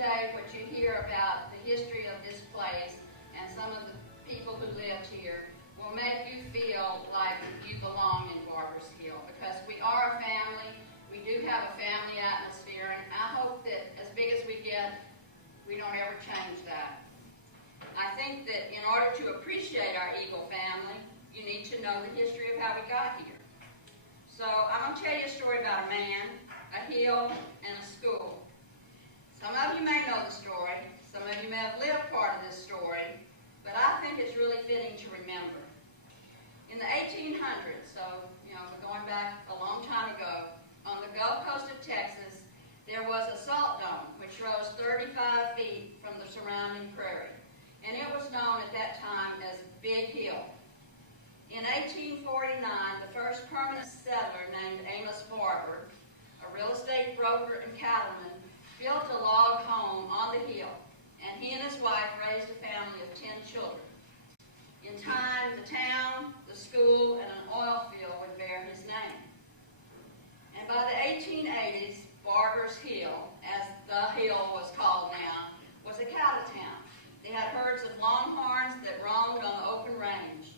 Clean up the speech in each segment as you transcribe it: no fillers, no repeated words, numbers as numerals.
today what you hear about the history of this place and some of the people who lived here will make you feel like you belong in Barbers Hill, because we are a family. We do have a family atmosphere, and I hope that as big as we get, we don't ever change that. I think that in order to appreciate our Eagle family, you need to know the history of how we got here. So I'm going to tell you a story about a man, a hill, and a school. Some of you may know the story. Some of you may have lived part of this story, but I think it's really fitting to remember. In the 1800s, so we're going back a long time ago, on the Gulf Coast of Texas, there was a salt dome which rose 35 feet from the surrounding prairie, and it was known at that time as Big Hill. In 1849, the first permanent settler named Amos Barber, a real estate broker and cattleman, built a log home on the hill, and he and his wife raised a family of 10 children. In time, the town, the school, and an oil field would bear his name. And by the 1880s, Barbers Hill, as the hill was called now, was a cattle town. They had herds of longhorns that roamed on the open range.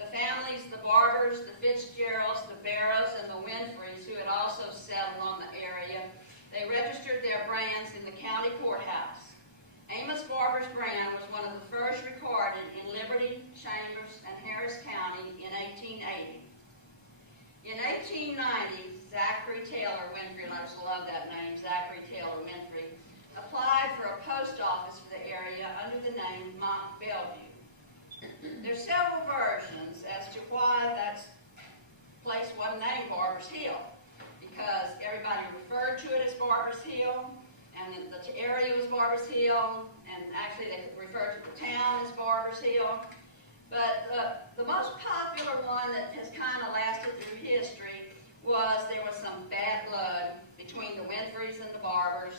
The families, the Barbers, the Fitzgeralds, the Barrows, and the Winfreys, who had also settled on the area, they registered their brands in the county courthouse. Amos Barber's brand was one of the first recorded in Liberty, Chambers, and Harris County in 1880. In 1890, Zachary Taylor Winfrey, and I just love that name, Zachary Taylor Winfrey, applied for a post office for the area under the name Mont Bellevue. There's several versions as to why that place wasn't named Barbers Hill, because everybody referred to it as Barbers Hill, and the area was Barbers Hill, and actually they referred to the town as Barbers Hill. But the most popular one that has kind of lasted through history was there was some bad blood between the Winfreys and the Barbers,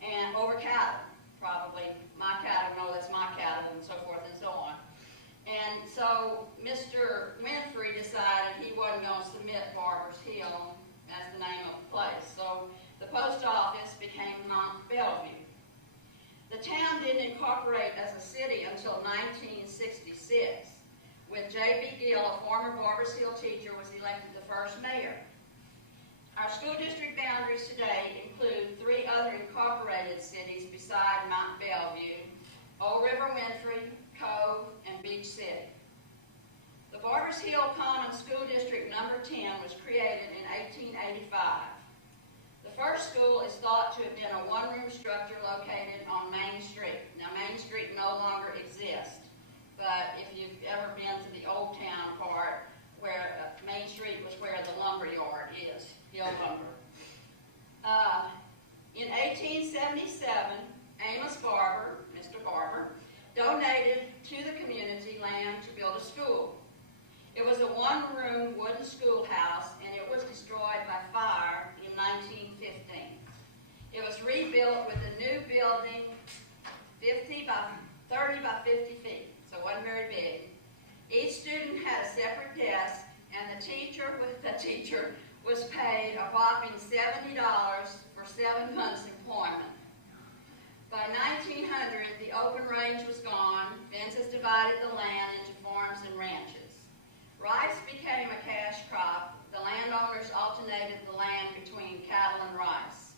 and over cattle, probably. My cattle, no, that's my cattle, and so forth and so on. And so Mr. Winfrey decided he wasn't going to submit Barbers Hill as the name of the place. So the post office became Mont Bellevue. The town didn't incorporate as a city until 1966, when J.B. Gill, a former Barbers Hill teacher, was elected the first mayor. Our school district boundaries today include 3 other incorporated cities beside Mont Bellevue: Old River Winfrey, Cove, and Beach City. The Barbers Hill Common School District number 10 was created in 1885. The first school is thought to have been a one-room structure located on Main Street. Now, Main Street no longer exists, but if you've ever been to the Old Town part, where Main Street was where the lumber yard is, Hill Lumber. In 1877, Amos Barber, Mr. Barber, donated to the community land to build a school. It was a one-room wooden schoolhouse, and it was destroyed by fire in 1915. It was rebuilt with a new building 30 by 50 feet, so it wasn't very big. Each student had a separate desk, and the teacher was paid a whopping $70 for 7 months' employment. By 1900, the open range was gone. Fences divided the land into farms and ranches. Rice became a cash crop. The landowners alternated the land between cattle and rice.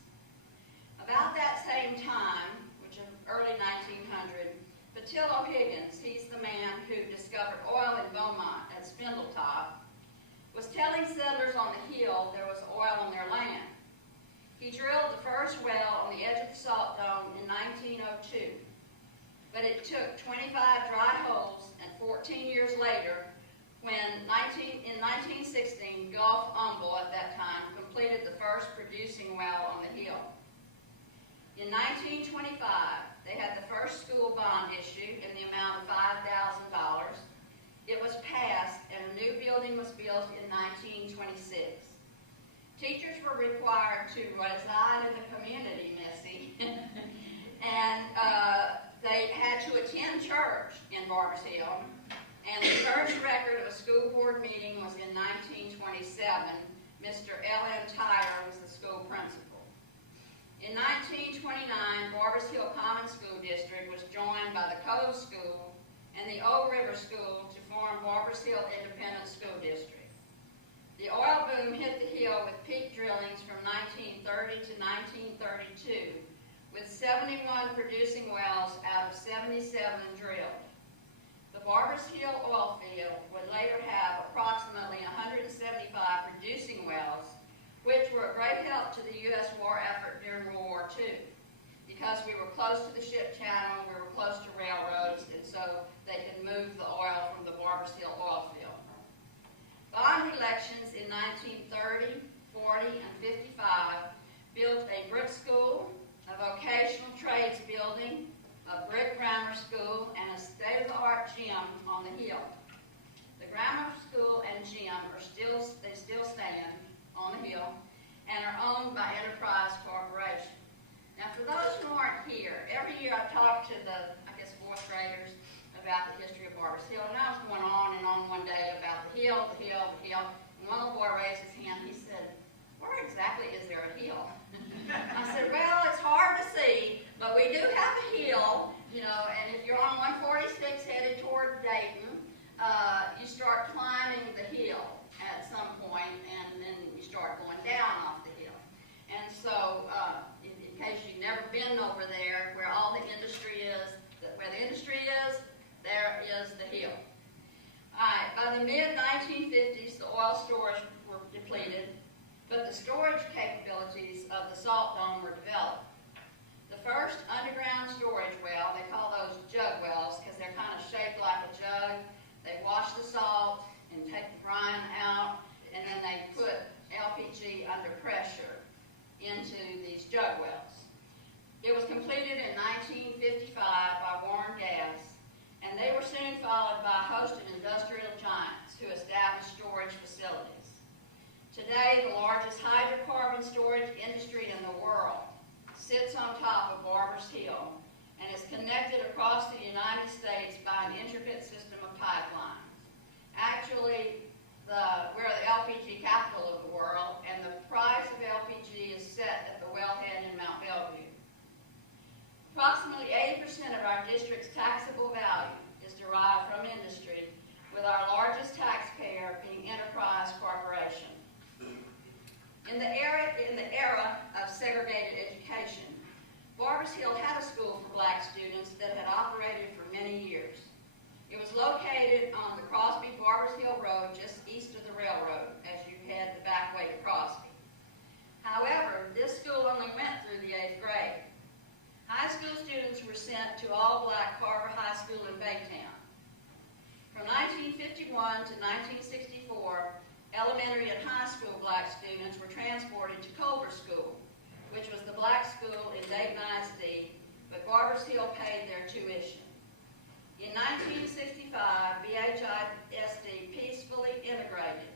About that same time, which is early 1900, Patillo Higgins, he's the man who discovered oil in Beaumont at Spindletop, was telling settlers on the hill there was oil on their land. He drilled the first well on the edge of the salt dome in 1902, but it took 25 dry holes, and 14 years later, when in 1916, Gulf Humble at that time completed the first producing well on the hill. In 1925, they had the first school bond issued in the amount of $5,000. It was passed, and a new building was built in 1926. Teachers were required to reside in the community, Missy, and they had to attend church in Barbers Hill. And the first record of a school board meeting was in 1927. Mr. L.M. Tyler was the school principal. In 1929, Barbers Cove School and the Old River School to form Barbers Hill Independent School District. The oil boom hit the hill with peak drillings from 1930 to 1932, with 71 producing wells out of 77 drilled. The Barbers Hill oil field would later have approximately 175 producing wells, which were a great help to the U.S. war effort during World War II. Because we were close to the ship channel, we were close to railroads, and so they could move the oil from the Barbers Hill oil field. Bond elections in 1930, 40, and 55 built a brick school, a vocational trades building, a brick grammar school, and a state-of-the-art gym on the hill. The grammar school and gym still stand on the hill and are owned by Enterprise Corporation. Now, for those who aren't here, every year I talk to the, fourth graders about the history of Barbers Hill, and I was going on and on one day about the hill, and one little boy raised his hand. He said, "Where exactly is there a hill?" I said, "Well, it's hard to see, but we do have a hill, and if you're on 146 headed toward Dayton, you start climbing the hill at some point, and then you start going down off the hill. And so, in case you've never been over there, where all the industry is, there is the hill. All right, by the mid-1950s, the oil storage were depleted, but the storage capabilities of the salt dome were developed. The first underground storage well, they call those jug wells because they're kind of shaped like a jug. They wash the salt and take the brine out, and then they put LPG under pressure into these jug wells. It was completed in 1955 by Warren Gas, and they were soon followed by a host of industrial giants who established storage facilities. Today, the largest hydrocarbon storage industry in the world sits on top of Barbers Hill and is connected across the United States by an intricate system of pipelines. Actually, we're the LPG capital of the world, and the price of LPG is set at the wellhead in Mount Belvieu. Approximately 80% of our district's taxable value is derived from industry, with our largest taxpayer being Enterprise Corporation. In the era of segregated education, Barbers Hill had a school for black students that had operated for many years. It was located on the Crosby-Barbers Hill Road just east of the railroad as you head the back way to Crosby. However, this school only went through the 8th grade. High school students were sent to all-black Carver High School in Baytown. From 1951 to 1964, elementary and high school black students were transported to Culver School, which was the black school in Dayton ISD, but Barbers Hill paid their tuition. In 1965, BHISD peacefully integrated,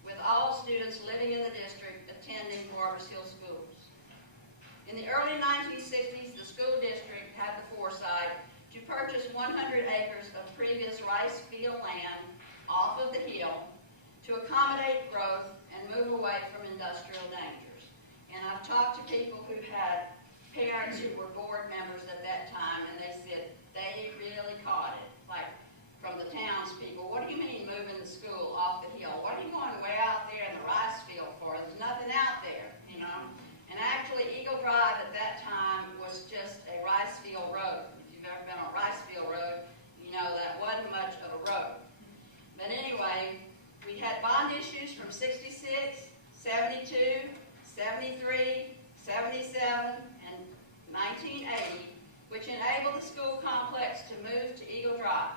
with all students living in the district attending Barbers Hill schools. In the early 1960s, the school district had the foresight to purchase 100 acres of previous rice field land off of the hill to accommodate growth and move away from industrial dangers. And I've talked to people who had parents who were board members at that time, and they said they really caught it, like from the townspeople. What do you mean moving the school off the hill? What are you going way out there in the rice field for? There's nothing out there, And actually, Eagle Drive at that time was just a rice field road. If you've ever been on a rice field road, you know that wasn't much of a road. But anyway, we had bond issues from 66, 72, 73, 77, and 1980, which enabled the school complex to move to Eagle Drive.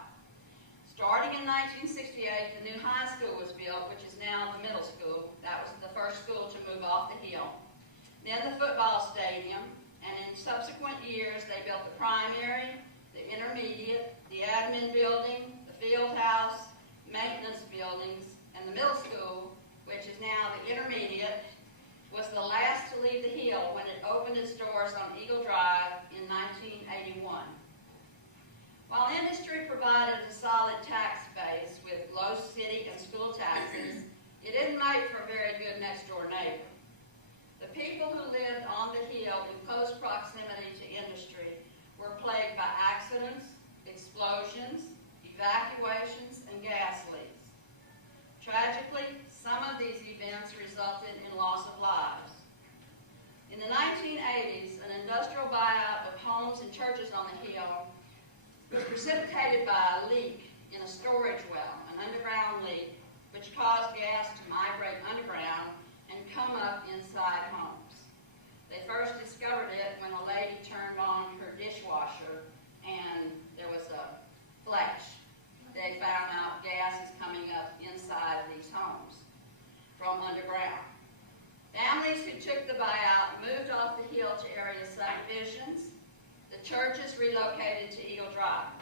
Starting in 1968, the new high school was built, which is now the middle school. That was the first school to move off the hill. Then the football stadium, and in subsequent years, they built the primary, the intermediate, the admin building, the field house, maintenance buildings, and the middle school, which is now the intermediate, was the last to leave the hill when it opened its doors on Eagle Drive in 1981. While industry provided a solid tax base with low city and school taxes, it didn't make for a very good next-door neighbor. The people who lived on the hill in close proximity to industry were plagued by accidents, evacuations, and gas leaks. Tragically, some of these events resulted in loss of lives. In the 1980s, an industrial buyout of homes and churches on the Hill was precipitated by a leak in a storage well, an underground leak, which caused gas to migrate underground and come up inside homes. They first discovered it when a lady turned on her dishwasher and there was a flash. They found out gas is coming up inside these homes from underground. Families who took the buyout moved off the Hill to area subdivisions. The churches relocated to Eagle Drive.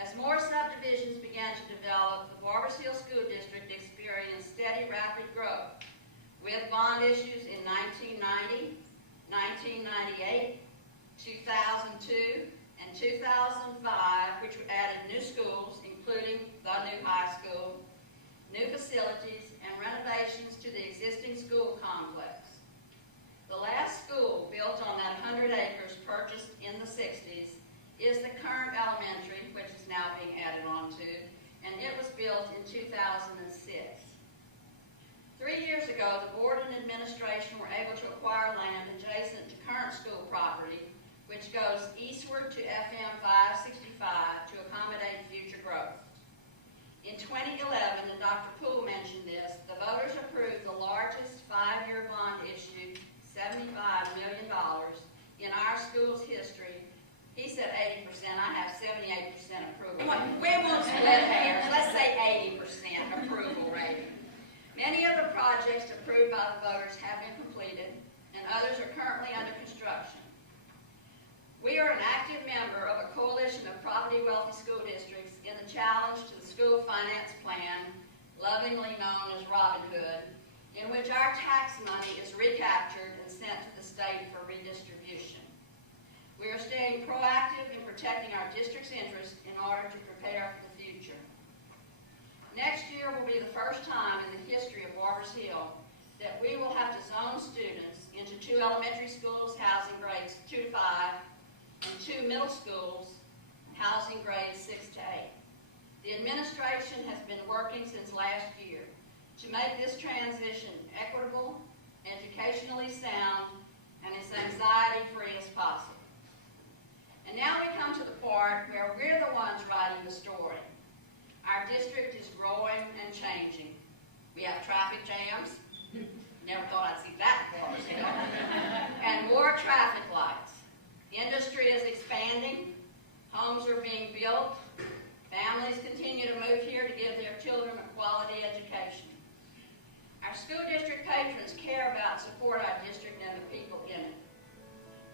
As more subdivisions began to develop, the Barbers Hill School District experienced steady, rapid growth, with bond issues in 1990, 1998, 2002, and 2005, which added new schools, including the new high school, new facilities, and renovations to the existing school complex. The last school built on that 100 acres purchased in the 60s is the current elementary, which is now being added on to, and it was built in 2006. 3 years ago, the board and administration were able to acquire land adjacent to current school property, which goes eastward to FM 565 to accommodate future growth. In 2011, and Dr. Poole mentioned this, the voters approved the largest 5-year bond issue, $75 million, in our school's history. He said 80%, I have 78% approval. We won't split hairs, let's say 80% approval rating. Many of the projects approved by the voters have been completed, and others are currently under construction. We are an active member of a coalition of poverty-wealthy school districts in the challenge to the school finance plan, lovingly known as Robin Hood, in which our tax money is recaptured and sent to the state for redistribution. We are staying proactive in protecting our district's interests in order to prepare for the future. Next year will be the first time in the history of Barbers Hill that we will have to zone students into 2 elementary schools housing grades 2 to 5 and 2 middle schools housing grades 6 to 8. The administration has been working since last year to make this transition equitable, educationally sound, and as anxiety-free as possible. And now we come to the part where we're the ones writing the story. Our district is growing and changing. We have traffic jams. Never thought I'd see that before. And more traffic lights. The industry is expanding. Homes are being built. Families continue to move here to give their children a quality education. Our school district patrons care about and support our district and the people in it.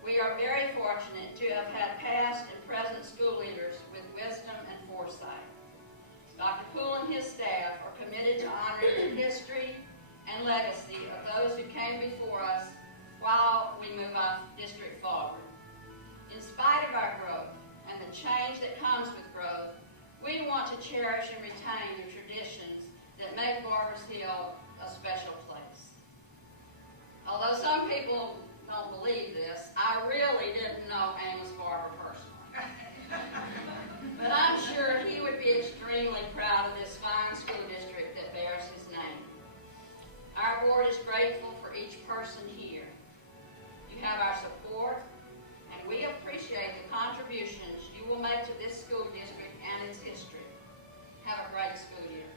We are very fortunate to have had past and present school leaders with wisdom and foresight. Dr. Poole and his staff are committed to honoring the history and legacy of those who came before us while we move our district forward. In spite of our growth and the change that comes with growth, we want to cherish and retain the traditions that make Barbers Hill a special place. Although some people don't believe this, I really didn't know Amos Barber personally. But I'm sure he would be extremely proud of this fine school district that bears his name. Our board is grateful for each person here. You have our support, and we appreciate the contributions you will make to this school district and its history. Have a great school year.